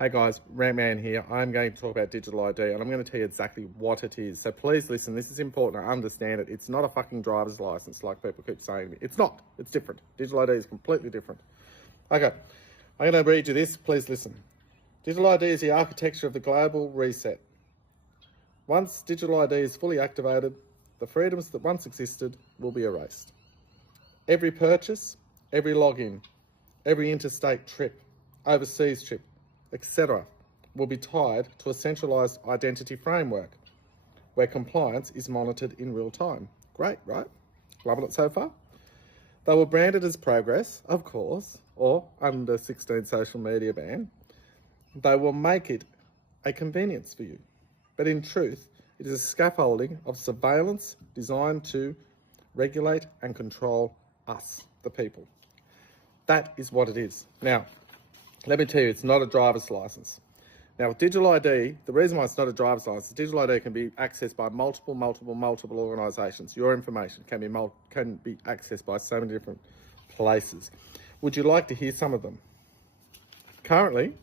Hey guys, Rantman here. I'm going to talk about digital ID and I'm going to tell you exactly what it is. So please listen, this is important. I understand it. It's not a fucking driver's license like people keep saying to me. It's not. It's different. Digital ID is completely different. Okay, I'm going to read you this. Please listen. Digital ID is the architecture of the global reset. Once digital ID is fully activated, the freedoms that once existed will be erased. Every purchase, every login, every interstate trip, overseas trip, etc., will be tied to a centralised identity framework where compliance is monitored in real time. Great, right? Loving it so far? They will brand it as progress, of course, or under 16 social media ban. They will make it a convenience for you. But in truth, it is a scaffolding of surveillance designed to regulate and control us, the people. That is what it is. Now, let me tell you, it's not a driver's license. Now, with digital ID, the reason why it's not a driver's license, digital ID can be accessed by multiple organisations. Your information can be accessed by so many different places. Would you like to hear some of them? Currently,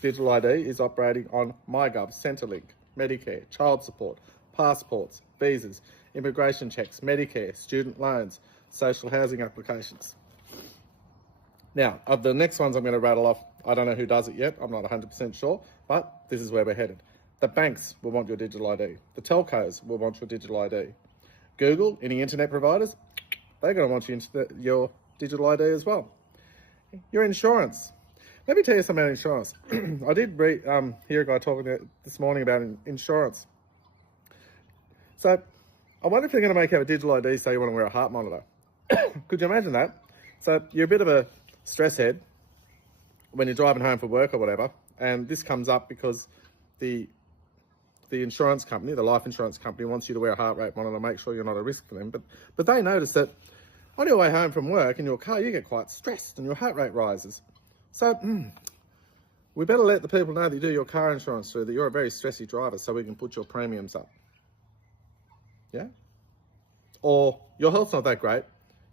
digital ID is operating on MyGov, Centrelink, Medicare, child support, passports, visas, immigration checks, Medicare, student loans, social housing applications. Now, of the next ones I'm going to rattle off, I don't know who does it yet. I'm not 100% sure, but this is where we're headed. The banks will want your digital ID. The telcos will want your digital ID. Google, any internet providers, they're going to want your digital ID as well. Your insurance. Let me tell you something about insurance. I did hear a guy talking this morning about insurance. So I wonder if you're going to make out a digital ID so you want to wear a heart monitor. Could you imagine that? So you're a bit of a stress head when you're driving home for work or whatever, and this comes up because the insurance company, the life insurance company, wants you to wear a heart rate monitor to make sure you're not a risk for them. But they notice that on your way home from work in your car, you get quite stressed and your heart rate rises. So we better let the people know that you do your car insurance through, that you're a very stressy driver, so we can put your premiums up. Yeah? Or your health's not that great.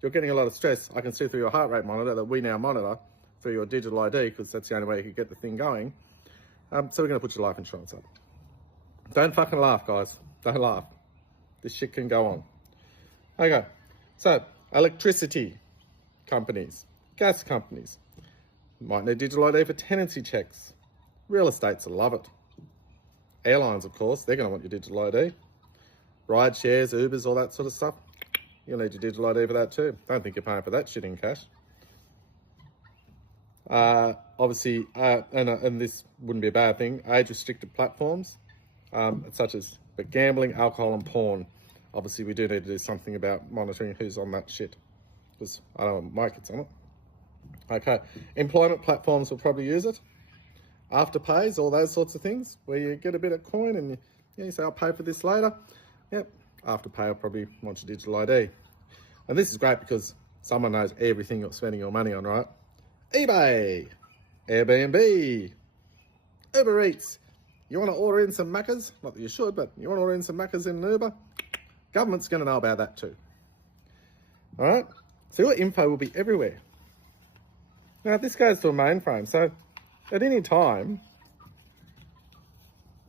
You're getting a lot of stress. I can see through your heart rate monitor that we now monitor through your digital ID, because that's the only way you can get the thing going. So we're going to put your life insurance up. Don't fucking laugh, guys. Don't laugh. This shit can go on. Okay. So, electricity companies, gas companies, might need digital ID for tenancy checks. Real estates will love it. Airlines, of course, they're going to want your digital ID. Ride shares, Ubers, all that sort of stuff. You'll need your digital ID for that too. Don't think you're paying for that shit in cash. Obviously, and this wouldn't be a bad thing, age-restricted platforms, such as gambling, alcohol and porn. Obviously, we do need to do something about monitoring who's on that shit, because I don't want my kids on it. Okay, employment platforms will probably use it. Afterpays, all those sorts of things, where you get a bit of coin and you say, I'll pay for this later. Yep, Afterpay will probably want your digital ID. And this is great because someone knows everything you're spending your money on, right? eBay, Airbnb, Uber Eats. You want to order in some Maccas? Not that you should, but you want to order in some Maccas in an Uber? Government's going to know about that too. All right? So your info will be everywhere. Now, this goes to a mainframe. So at any time,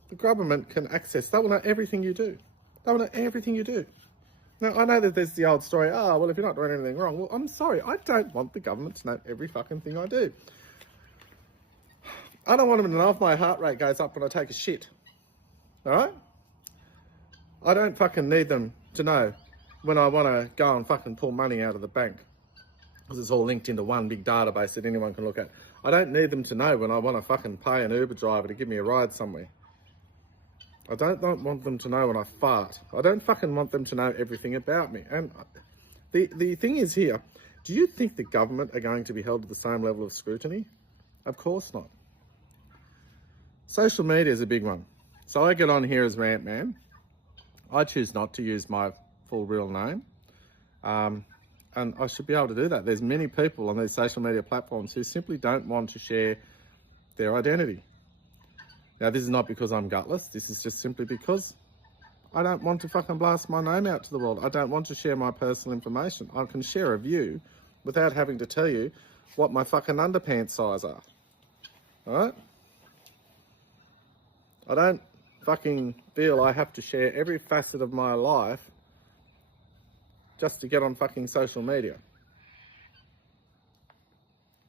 the government can access, they will know everything you do. They will know everything you do. Now, I know that there's the old story, well, if you're not doing anything wrong, well, I'm sorry, I don't want the government to know every fucking thing I do. I don't want them to know if my heart rate goes up when I take a shit. All right? I don't fucking need them to know when I want to go and fucking pull money out of the bank, because it's all linked into one big database that anyone can look at. I don't need them to know when I want to fucking pay an Uber driver to give me a ride somewhere. I don't want them to know when I fart. I don't fucking want them to know everything about me. And the thing is here, do you think the government are going to be held to the same level of scrutiny? Of course not. Social media is a big one. So I get on here as Rantman. I choose not to use my full real name. And I should be able to do that. There's many people on these social media platforms who simply don't want to share their identity. Now, this is not because I'm gutless. This is just simply because I don't want to fucking blast my name out to the world. I don't want to share my personal information. I can share a view without having to tell you what my fucking underpants size are. All right? I don't fucking feel I have to share every facet of my life just to get on fucking social media.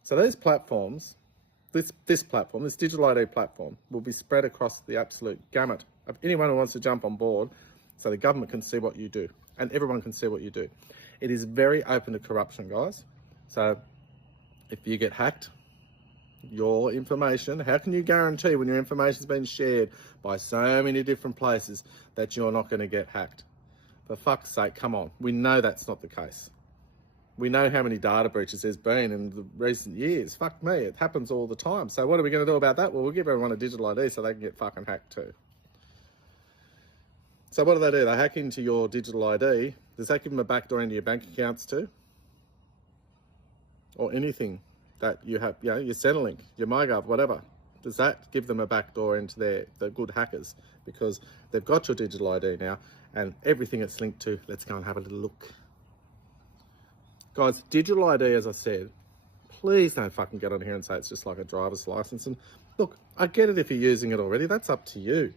So these platforms, this platform, this digital ID platform, will be spread across the absolute gamut of anyone who wants to jump on board, so the government can see what you do and everyone can see what you do. It is very open to corruption, guys. So if you get hacked, your information, how can you guarantee when your information's been shared by so many different places that you're not going to get hacked? For fuck's sake, come on. We know that's not the case. We know how many data breaches there's been in the recent years. Fuck me, it happens all the time. So what are we going to do about that? Well, we'll give everyone a digital ID so they can get fucking hacked too. So what do? They hack into your digital ID. Does that give them a backdoor into your bank accounts too? Or anything that you have, you know, your Centrelink, your MyGov, whatever. Does that give them a backdoor into the good hackers? Because they've got your digital ID now and everything it's linked to. Let's go and have a little look. Guys, digital ID, as I said, please don't fucking get on here and say it's just like a driver's license. And look, I get it if you're using it already, that's up to you.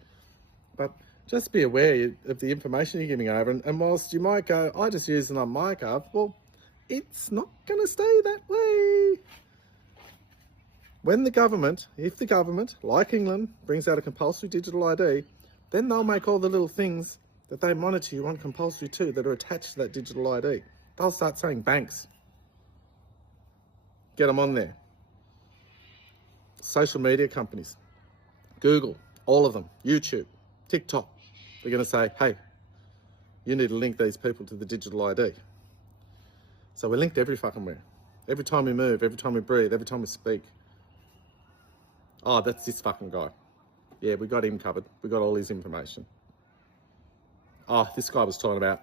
But just be aware of the information you're giving over. And whilst you might go, I just use it on MyGov, well, it's not going to stay that way. When the government, if the government, like England, brings out a compulsory digital ID, then they'll make all the little things that they monitor you on compulsory too that are attached to that digital ID. They'll start saying banks. Get them on there. Social media companies, Google, all of them, YouTube, TikTok. They're going to say, hey, you need to link these people to the digital ID. So we're linked every fucking where. Every time we move, every time we breathe, every time we speak. Oh, that's this fucking guy. Yeah, we got him covered. We got all his information. Oh, this guy was talking about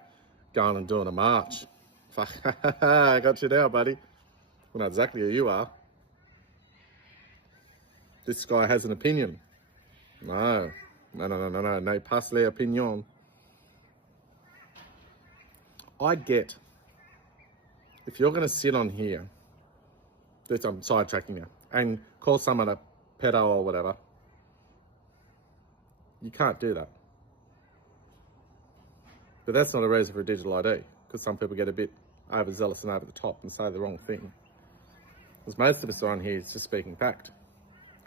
going and doing a march. Fuck, I got you now, buddy. We know exactly who you are. This guy has an opinion. No, passe l'opinion. I get, if you're going to sit on here, I'm sidetracking you, and call someone a pedo or whatever, you can't do that. But that's not a reason for a digital ID, because some people get a bit overzealous and over the top and say the wrong thing. Because most of us are on here just speaking fact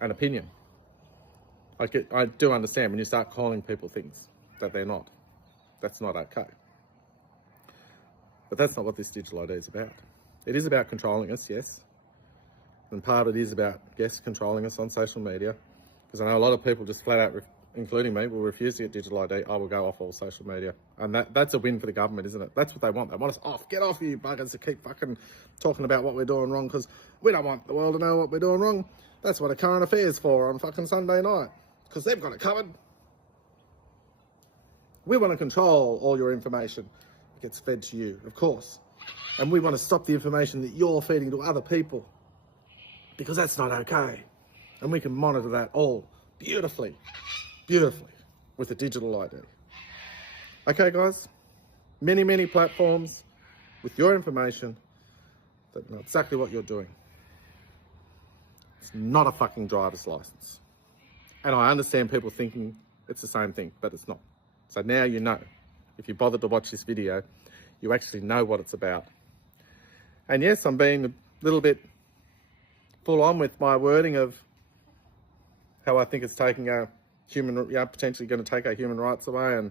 and opinion. I do understand when you start calling people things that they're not. That's not okay. But that's not what this digital ID is about. It is about controlling us, yes. And part of it is about, yes, controlling us on social media. Because I know a lot of people just flat out, including me, will refuse to get digital ID. I will go off all social media. And that's a win for the government, isn't it? That's what they want. They want us off. Get off, you buggers, to keep fucking talking about what we're doing wrong, because we don't want the world to know what we're doing wrong. That's what a current affairs for on fucking Sunday night, because they've got it covered. We want to control all your information. It gets fed to you, of course. And we want to stop the information that you're feeding to other people, because that's not okay. And we can monitor that all beautifully with a digital ID. Okay, guys, many platforms with your information that know exactly what you're doing. It's not a fucking driver's license. And I understand people thinking it's the same thing, but it's not. So now you know. If you bothered to watch this video, you actually know what it's about. And yes, I'm being a little bit full on with my wording of how I think it's taking a potentially going to take our human rights away and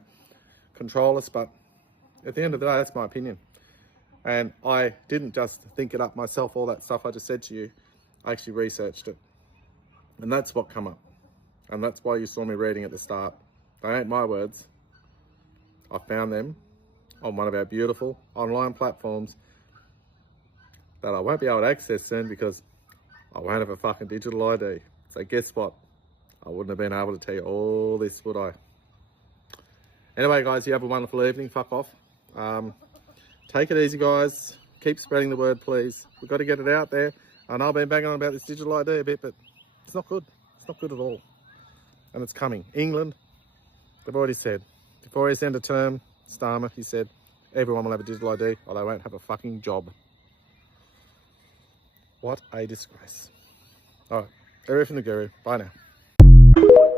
control us. But at the end of the day, that's my opinion. And I didn't just think it up myself, all that stuff I just said to you. I actually researched it. And that's what come up. And that's why you saw me reading at the start. They ain't my words. I found them on one of our beautiful online platforms that I won't be able to access soon because I won't have a fucking digital ID. So guess what? I wouldn't have been able to tell you all this, would I? Anyway, guys, you have a wonderful evening. Fuck off. Take it easy, guys. Keep spreading the word, please. We've got to get it out there. I know I've been banging on about this digital ID a bit, but it's not good. It's not good at all. And it's coming. England, they've already said, before his end of term, Starmer, he said, everyone will have a digital ID or they won't have a fucking job. What a disgrace. All right, Guru from the Guru. Bye now.